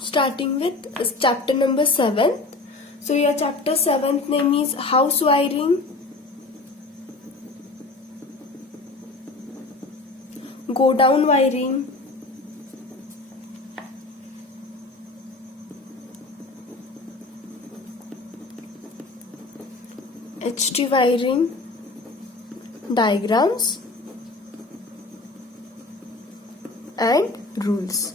starting with chapter number 7. So your chapter 7th name is house wiring, go down wiring, HT wiring, diagrams and rules.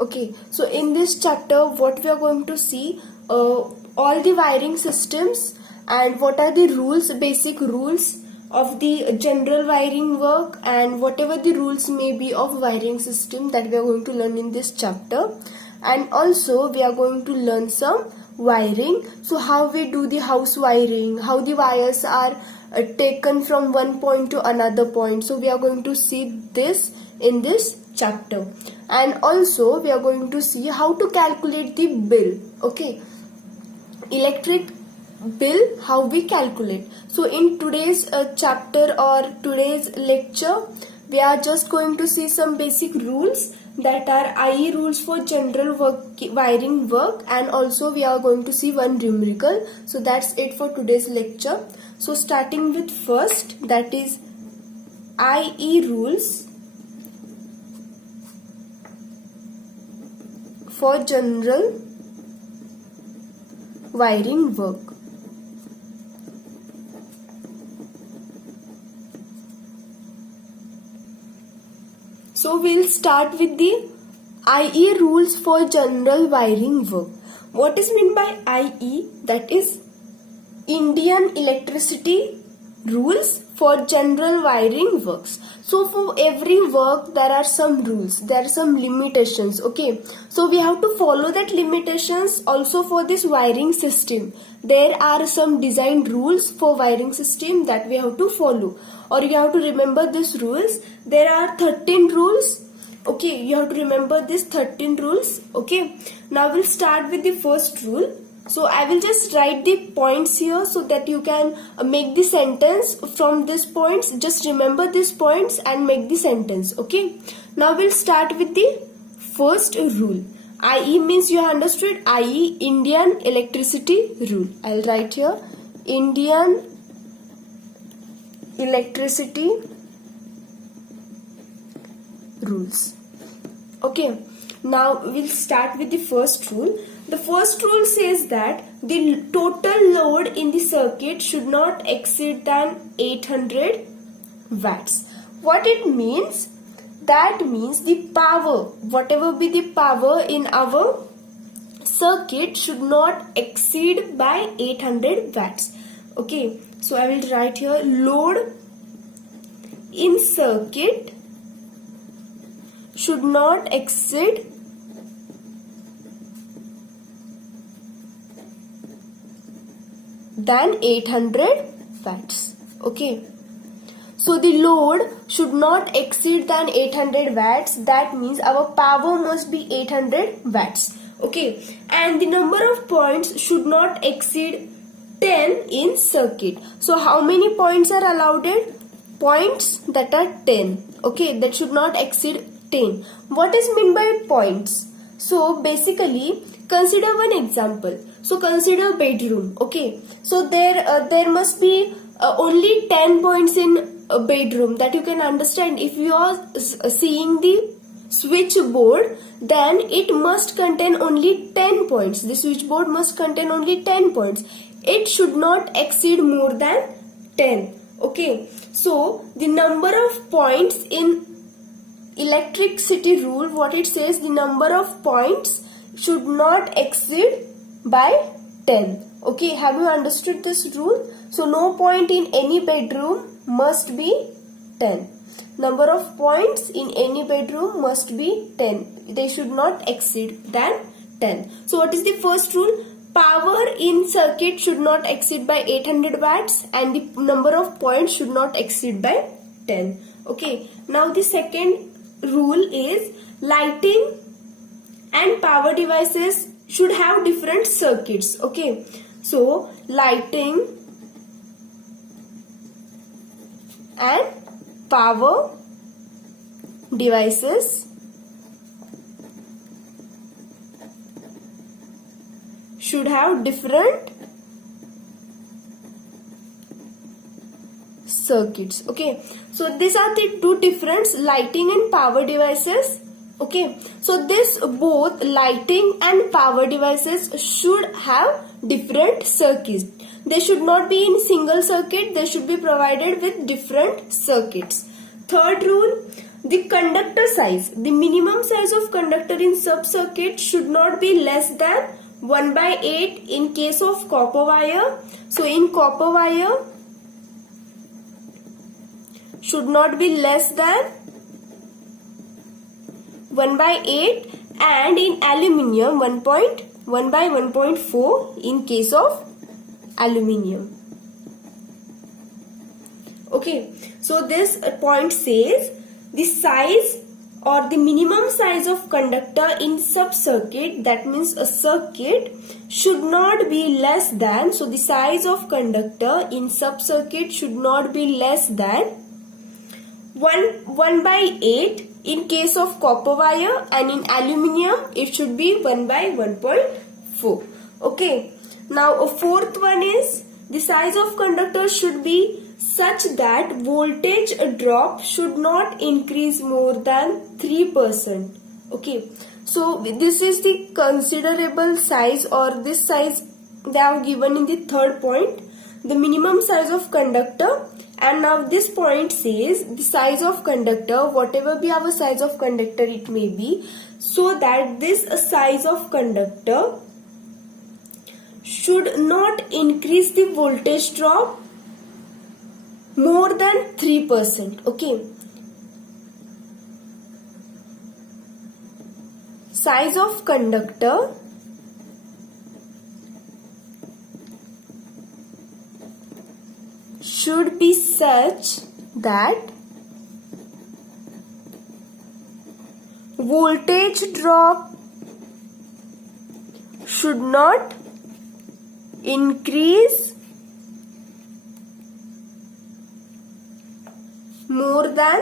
Okay, so in this chapter what we are going to see all the wiring systems and what are the rules, basic rules of the general wiring work and whatever the rules may be of wiring system that we are going to learn in this chapter. And also we are going to learn some wiring, so how we do the house wiring, how the wires are taken from one point to another point. So we are going to see this in this chapter. And also we are going to see how to calculate the bill. Okay, electric bill, how we calculate. So in today's chapter or today's lecture we are just going to see some basic rules that are IE rules for general wiring work, and also we are going to see one numerical. So that's it for today's lecture. So starting with first, that is IE rules for general wiring work. So we'll start with the IE rules for general wiring work. What is meant by IE? That is Indian Electricity Rules for General Wiring Works. So for every work there are some rules, there are some limitations. Okay, so we have to follow that limitations also for this wiring system. There are some design rules for wiring system that we have to follow, or you have to remember these rules. There are 13 rules. Okay, you have to remember these 13 rules. Okay, now we'll start with the first rule. So I will just write the points here so that you can make the sentence from these points. Just remember these points and make the sentence. Okay, now we'll start with the first rule. IE means you understood. IE, Indian Electricity Rule. I'll write here Indian Electricity Rules. Okay, now we'll start with the first rule. The first rule says that the total load in the circuit should not exceed than 800 watts. What it means? That means the power, whatever be the power in our circuit, should not exceed by 800 watts. Okay, so I will write here load in circuit should not exceed than 800 watts. Okay, so the load should not exceed than 800 watts. That means our power must be 800 watts. Okay, and the number of points should not exceed 10 in circuit. So how many points are allowed? Points that are 10. Okay, that should not exceed 10. What is meant by points? So basically consider one example. So consider bedroom. Okay, so there must be only 10 points in a bedroom, that you can understand. If you are seeing the switchboard, then it must contain only 10 points. The switchboard must contain only 10 points. It should not exceed more than 10. Okay, so the number of points in electricity rule, what it says, the number of points should not exceed by 10. Okay, have you understood this rule? So no point in any bedroom must be 10. Number of points in any bedroom must be 10. They should not exceed than 10. So what is the first rule? Power in circuit should not exceed by 800 watts and the number of points should not exceed by 10. Okay, now the second rule is lighting and power devices should have different circuits. Okay, so lighting and power devices should have different circuits. Okay, so these are the two different lighting and power devices. Okay, so this both lighting and power devices should have different circuits. They should not be in single circuit. They should be provided with different circuits. Third rule, the conductor size. The minimum size of conductor in sub-circuit should not be less than 1/8 in case of copper wire. So in copper wire should not be less than 1/8, and in aluminium 1/1.4 in case of aluminium. Okay, so this point says the size or the minimum size of conductor in sub-circuit, that means a circuit, should not be less than, so the size of conductor in sub-circuit should not be less than 1/8 in case of copper wire, and in aluminium it should be 1/1.4. Okay, now a fourth one is the size of conductor should be such that voltage drop should not increase more than 3%. Okay, so this is the considerable size, or this size they have given in the third point, the minimum size of conductor. And now this point says the size of conductor, whatever be our size of conductor it may be, so that this size of conductor should not increase the voltage drop more than 3%. Okay, size of conductor should be such that voltage drop should not increase more than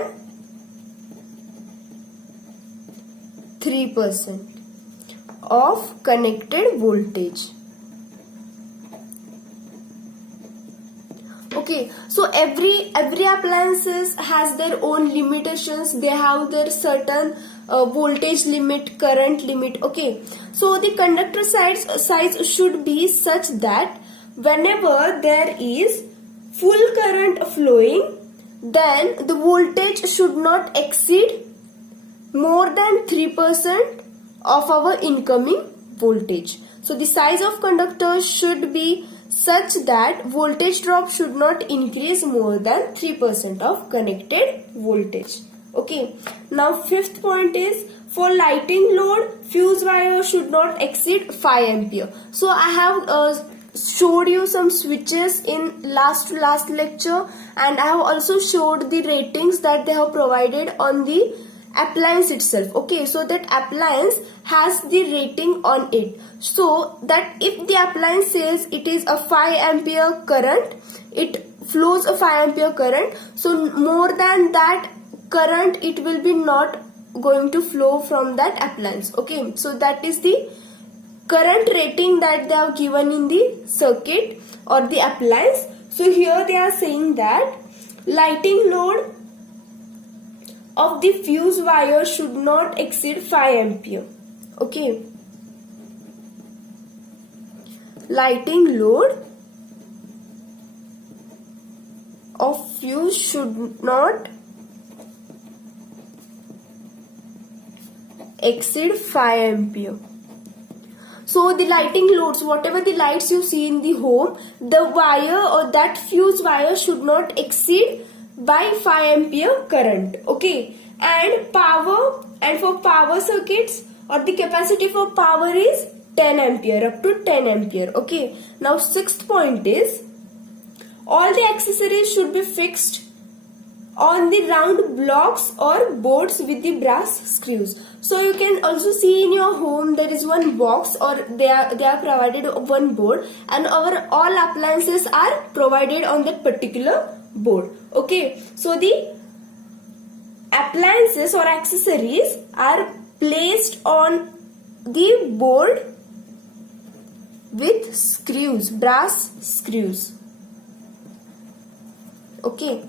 3% of connected voltage. Okay, so every appliances has their own limitations. They have their certain voltage limit, current limit. Okay, so the conductor size should be such that whenever there is full current flowing, then the voltage should not exceed more than 3% of our incoming voltage. So the size of conductor should be such that voltage drop should not increase more than 3% of connected voltage. Okay, now fifth point is for lighting load, fuse wire should not exceed 5 ampere. So I have showed you some switches in last lecture, and I have also showed the ratings that they have provided on the appliance itself. Okay, so that appliance has the rating on it, so that if the appliance says it is a 5 ampere current, it flows a 5 ampere current, so more than that current it will be not going to flow from that appliance. Okay, so that is the current rating that they have given in the circuit or the appliance. So here they are saying that lighting load of the fuse wire should not exceed 5 ampere. Okay, lighting load of fuse should not exceed 5 ampere. So the lighting loads, whatever the lights you see in the home, the wire or that fuse wire should not exceed by 5 ampere current. Okay, and power, and for power circuits or the capacity for power is 10 ampere, up to 10 ampere. Okay, now sixth point is all the accessories should be fixed on the round blocks or boards with the brass screws. So you can also see in your home there is one box, or they are provided one board, and our all appliances are provided on that particular board. Okay, so the appliances or accessories are placed on the board with screws, brass screws. Okay.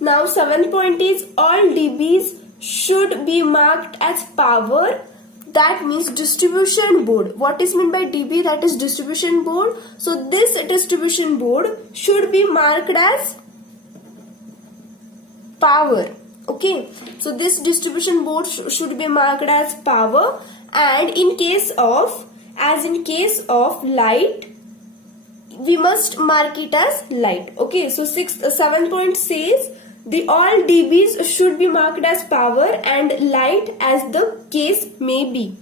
Now 7 point is all dBs should be marked as power. That means distribution board. What is meant by dB? That is distribution board. So this distribution board should be marked as power. Okay. So this distribution board should be marked as power, and in case of light, we must mark it as light. Okay. So 7 point says the all dBs should be marked as power and light as the case may be.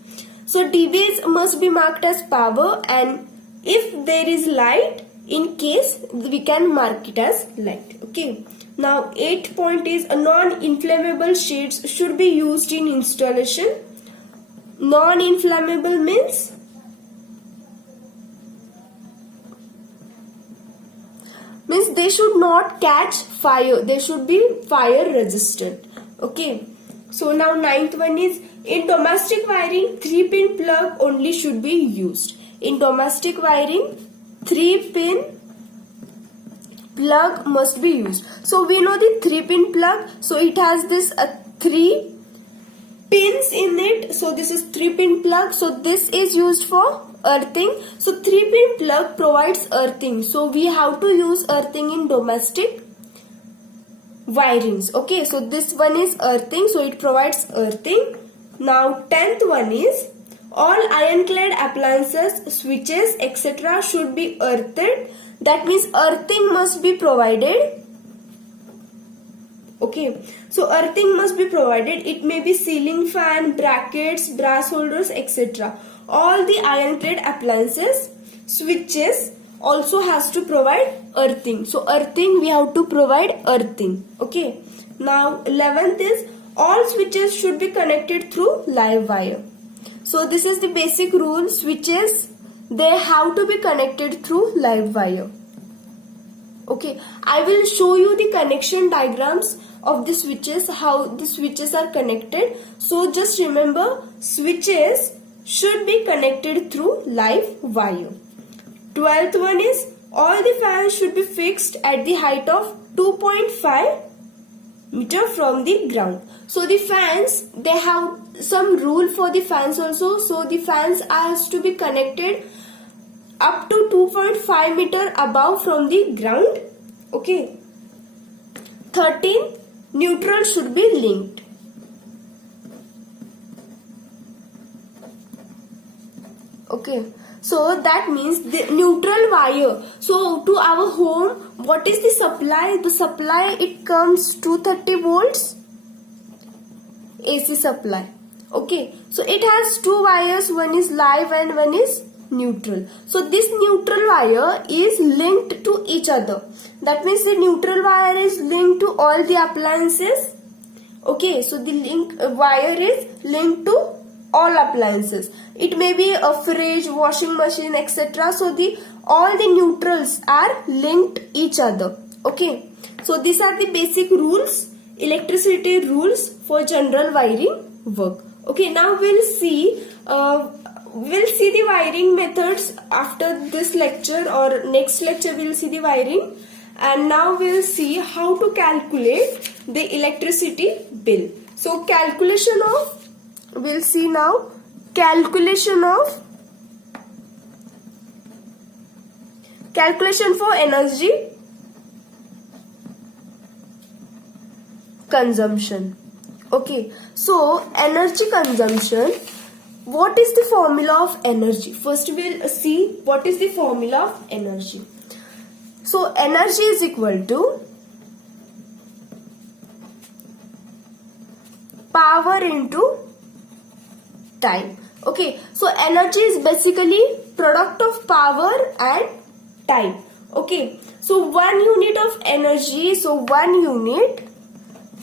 So dBs must be marked as power, and if there is light, in case we can mark it as light. Okay. Now 8 point is non-inflammable shades should be used in installation. Non-inflammable means they should not catch fire. They should be fire resistant. Okay. So now 9th one is in domestic wiring 3-pin plug only should be used. In domestic wiring 3-pin plug must be used. So we know the 3-pin plug. So it has this 3 pins in it. So this is 3-pin plug. So this is used for earthing. So 3-pin plug provides earthing. So we have to use earthing in domestic wirings. Okay, so this one is earthing. So it provides earthing. Now 10th one is all ironclad appliances, switches, etc. should be earthed. That means earthing must be provided. Okay, so earthing must be provided. It may be ceiling fan, brackets, brass holders, etc. All the ironclad appliances, switches also has to provide earthing. So earthing, we have to provide earthing. Okay. Now 11th is all switches should be connected through live wire. So this is the basic rule. Switches, they have to be connected through live wire. Okay, I will show you the connection diagrams of the switches, how the switches are connected. So just remember, switches should be connected through live wire. 12th one is all the fans should be fixed at the height of 2.5 meter from the ground. So the fans, they have some rule for the fans also. So the fans has to be connected up to 2.5 meter above from the ground. Okay. 13, neutral should be linked. Okay. So that means the neutral wire. So to our home, what is the supply? The supply, it comes 230 volts AC supply. Okay. So it has two wires. One is live and one is neutral. So this neutral wire is linked to each other. That means the neutral wire is linked to all the appliances. Okay. So the wire is linked to all appliances. It may be a fridge, washing machine, etc. So all the neutrals are linked each other. Okay. So these are the basic rules, electricity rules for general wiring work. Okay. Now we'll see the wiring methods after this lecture, or next lecture we'll see the wiring. And now we'll see how to calculate the electricity bill. So we'll see now calculation for energy consumption. Okay, so energy consumption, what is the formula of energy? First we'll see what is the formula of energy. So energy is equal to power into time. Okay, so energy is basically product of power and time. Okay, so 1 unit of energy, so 1 unit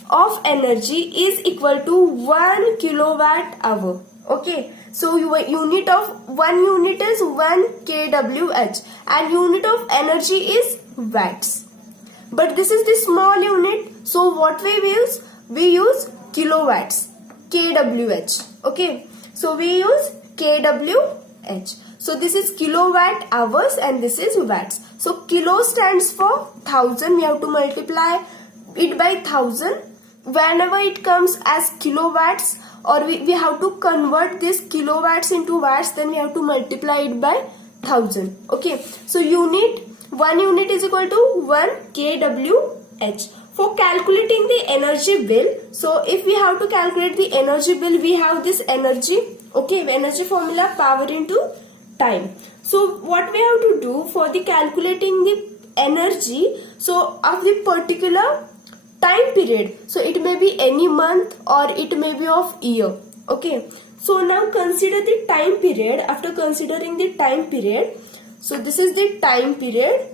of energy is equal to 1 kilowatt hour. Okay, so one unit is 1 kWh and unit of energy is watts. But this is the small unit, so what we use? We use kilowatts, kWh. Okay, so we use kWh. So this is kilowatt hours and this is watts. So kilo stands for 1000. We have to multiply it by 1000. Whenever it comes as kilowatts, or we have to convert this kilowatts into watts, then we have to multiply it by 1000. Okay, so one unit is equal to 1 kWh. For calculating the energy bill, so if we have to calculate the energy bill, we have this energy, okay, energy formula, power into time. So what we have to do for the calculating the energy, so of the particular time period, so it may be any month or it may be of year. Okay, so now consider the time period. After considering the time period, so this is the time period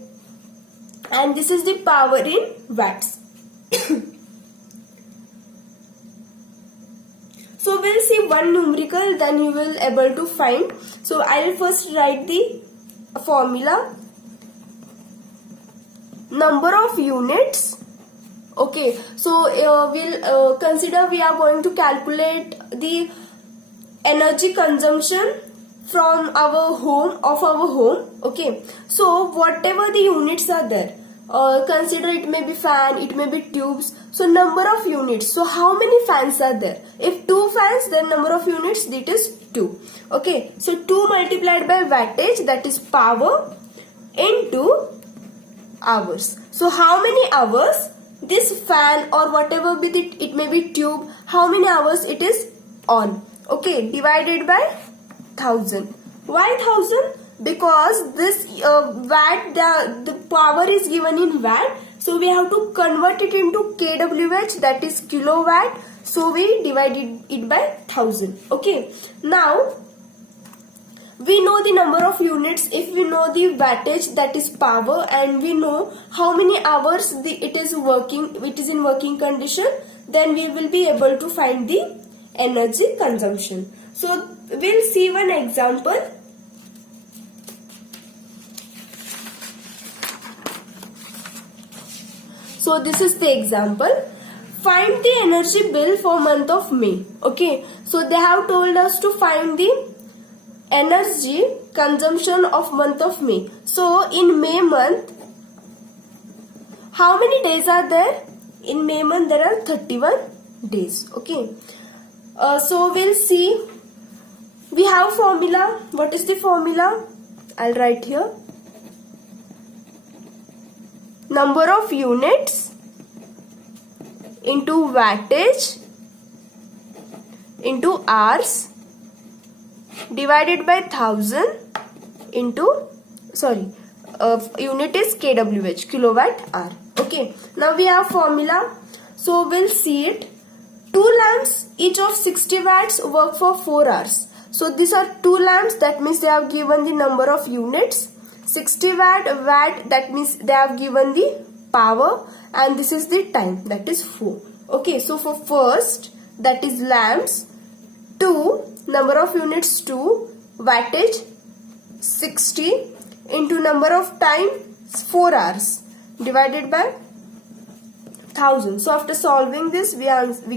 and this is the power in watts. So we'll see one numerical, then you will able to find. So I'll first write the formula. Number of units. Okay, so we'll consider we are going to calculate the energy consumption from our home. Okay, so whatever the units are there, consider it may be fan, it may be tubes. So number of units, so how many fans are there? If 2 fans, then number of units, that is 2. Okay, so 2 multiplied by wattage, that is power, into hours. So how many hours this fan or whatever be it may be tube, how many hours it is on? Okay, divided by 1000. Why 1000? Because this watt, the power is given in watt, so we have to convert it into kWh, that is kilowatt. So we divided it by 1000. Okay, now we know the number of units if we know the wattage, that is power, and we know how many hours it is in working condition, then we will be able to find the energy consumption. So we'll see one example. So this is the example. Find the energy bill for month of May. Okay, so they have told us to find the energy consumption of month of May. So in May month, how many days are there? In May month there are 31 days. Okay, so we'll see. We have formula. What is the formula? I'll write here. Number of units into wattage into hours divided by 1000 into, unit is kWh, kilowatt hour. Okay, now we have formula. So we'll see it. 2 lamps each of 60 watts work for 4 hours. So these are 2 lamps, that means they have given the number of units. 60 watt, that means they have given the power, and this is the time, that is 4. Okay, so for first, that is lamps, 2, number of units 2, wattage 60 into number of time 4 hours divided by 1000. So after solving this, we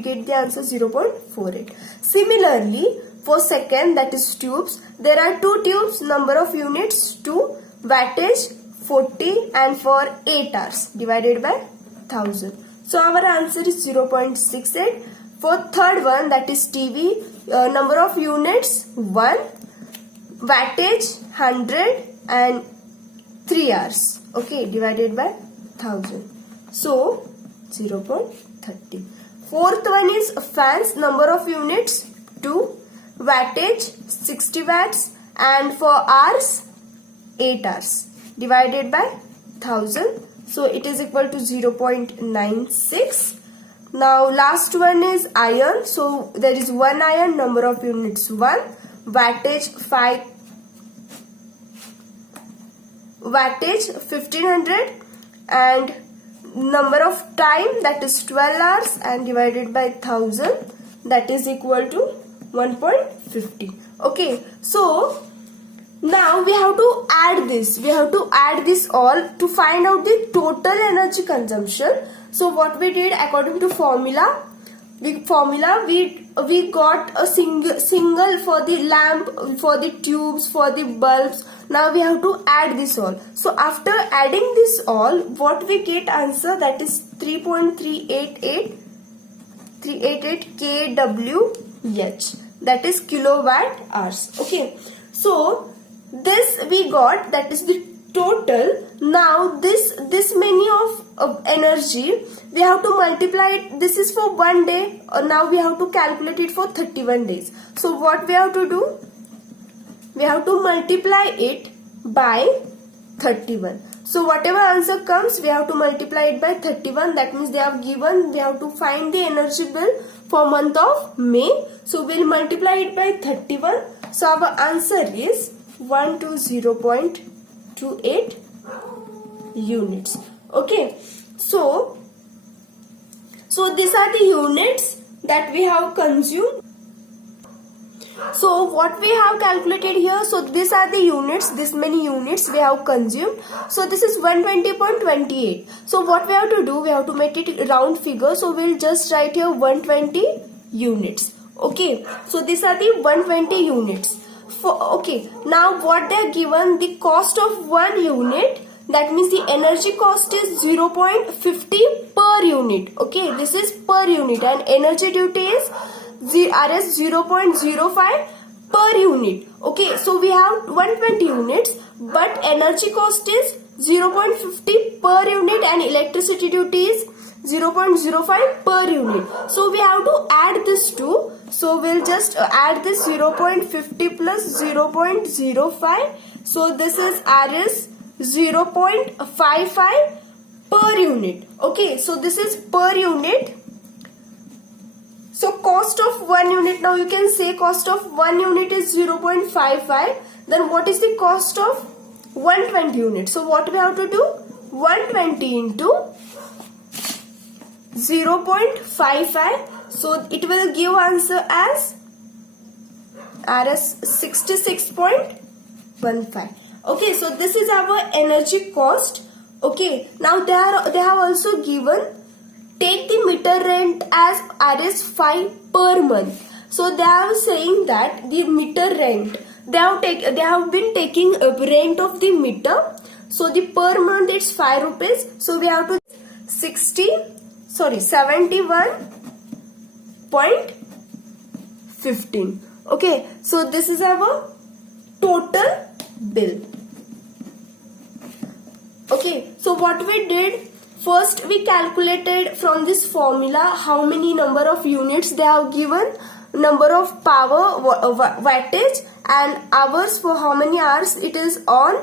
get the answer 0.48. Similarly, for second, that is tubes, there are 2 tubes, number of units 2, wattage 40, and for 8 hours divided by 1000. So our answer is 0.68. For third one, that is TV, number of units 1, wattage 100, and 3 hours. Okay, divided by 1000. So 0.30. Fourth one is fans, number of units 2, wattage 60 watts, and for hours 8 hours divided by 1000. So it is equal to 0.96. Now last one is iron. So there is 1 iron, number of units 1, wattage 1500, and number of time, that is 12 hours, and divided by 1000, that is equal to 1.50. Okay, so now we have to add this. We have to add this all to find out the total energy consumption. So what we did according to formula, we we got a single for the lamp, for the tubes, for the bulbs. Now we have to add this all. So after adding this all, what we get answer, that is 3.388 kWh, that is kilowatt hours. Okay, so this we got, that is the total. Now this many of energy we have to multiply it. This is for 1 day. Now we have to calculate it for 31 days. So what we have to do? We have to multiply it by 31. So whatever answer comes, we have to multiply it by 31. That means they have given, we have to find the energy bill for month of May. So we'll multiply it by 31. So our answer is 120.28 units. Okay. So these are the units that we have consumed. So what we have calculated here, so these are the units, this many units we have consumed. So this is 120.28. So what we have to do, we have to make it round figure. So we'll just write here 120 units. Okay, so these are the 120 units. Okay, now what they are given, the cost of 1 unit, that means the energy cost is 0.50 per unit. Okay, this is per unit, and energy duty is Rs 0.05 per unit. Okay, so we have 120 units, but energy cost is 0.50 per unit and electricity duty is 0.05 per unit. So we have to add this two. So we'll just add this 0.50 plus 0.05. So this is Rs 0.55 per unit. Okay, so this is per unit. So cost of 1 unit, now you can say cost of 1 unit is 0.55. Then what is the cost of 120 units? So what we have to do? 120 into 0.55. So it will give answer as Rs 66.15. Okay, so this is our energy cost. Okay, now they have also given, take the meter rent as Rs 5 per month. So they are saying that the meter rent, they have been taking a rent of the meter. So the per month it's 5 rupees. So we have to 71.15. Okay, so this is our total bill. Okay, so what we did, first we calculated from this formula how many number of units they have given, number of power wattage, and hours, for how many hours it is on,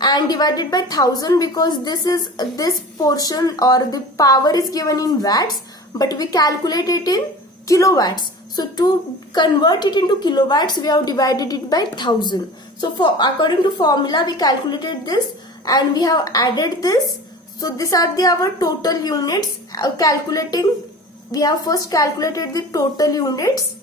and divided by 1000, because this portion or the power is given in watts, but we calculate it in kilowatts. So to convert it into kilowatts, we have divided it by 1000. So according to formula, we calculated this and we have added this. So these are our total units. We have first calculated the total units.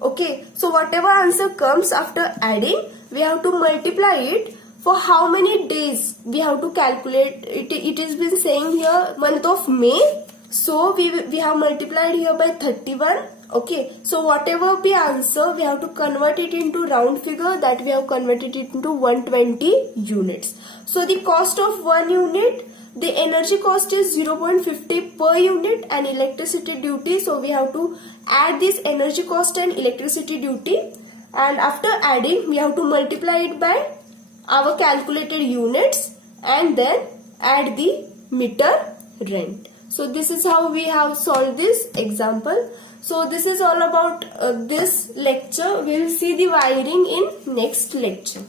Okay, so whatever answer comes after adding, we have to multiply it for how many days we have to calculate. It has been saying here month of May. So we have multiplied here by 31. Okay, so whatever be answer, we have to convert it into round figure, that we have converted it into 120 units. So the cost of 1 unit, the energy cost is 0.50 per unit, and electricity duty. So we have to add this energy cost and electricity duty, and after adding, we have to multiply it by our calculated units and then add the meter rent. So this is how we have solved this example. So this is all about this lecture. We will see the wiring in next lecture.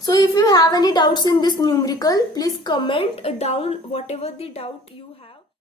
So if you have any doubts in this numerical, please comment down whatever the doubt you have.